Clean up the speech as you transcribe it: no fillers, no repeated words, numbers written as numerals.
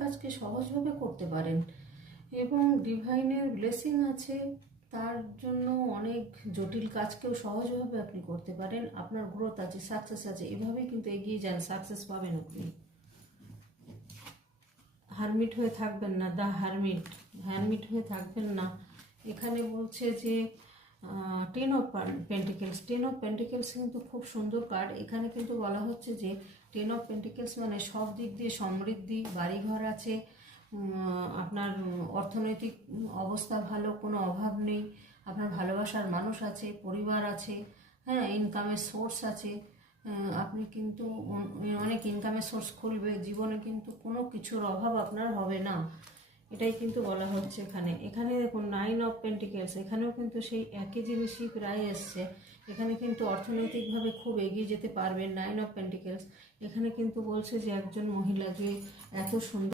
কাজকে সহজভাবে করতে পারেন এবং ডিভাইনের ব্লেসিং আছে, তার জন্য অনেক জটিল কাজকেও সহজভাবে আপনি করতে পারেন। আপনার গ্রোথ আছে, সাকসেস আছে, এভাবেই কিন্তু এগিয়ে যান, সাকসেস পাবেন আপনি। হারমিট হয়ে থাকবেন না, দ্য হারমিট হয়ে থাকবেন না। এখানে বলছে যে টেন অফ পেন্টিকেলস কিন্তু খুব সুন্দর কার্ড। এখানে কিন্তু বলা হচ্ছে যে টেন অফ পেন্টিকেলস মানে সব দিক দিয়ে সমৃদ্ধি, বাড়িঘর আছে, আপনার অর্থনৈতিক অবস্থা ভালো, কোনো অভাব নেই, আপনার ভালোবাসার মানুষ আছে, পরিবার আছে, হ্যাঁ, ইনকামের সোর্স আছে। আপনি কিন্তু অনেক ইনকামের সোর্স খুলবে জীবনে, কিন্তু কোনো কিছুর অভাব আপনার হবে না, এটাই কিন্তু বলা হচ্ছে এখানে। এখানে দেখুন 9 অফ পেন্টিকেলস, এখানেও কিন্তু সেই একই জিনিসই প্রায় এসছে। এখানে কিন্তু অর্থনৈতিকভাবে খুব এগিয়ে যেতে পারবেন। 9 অফ পেন্টিকেলস এখানে কিন্তু বলছে যে একজন মহিলা যে এত সুন্দর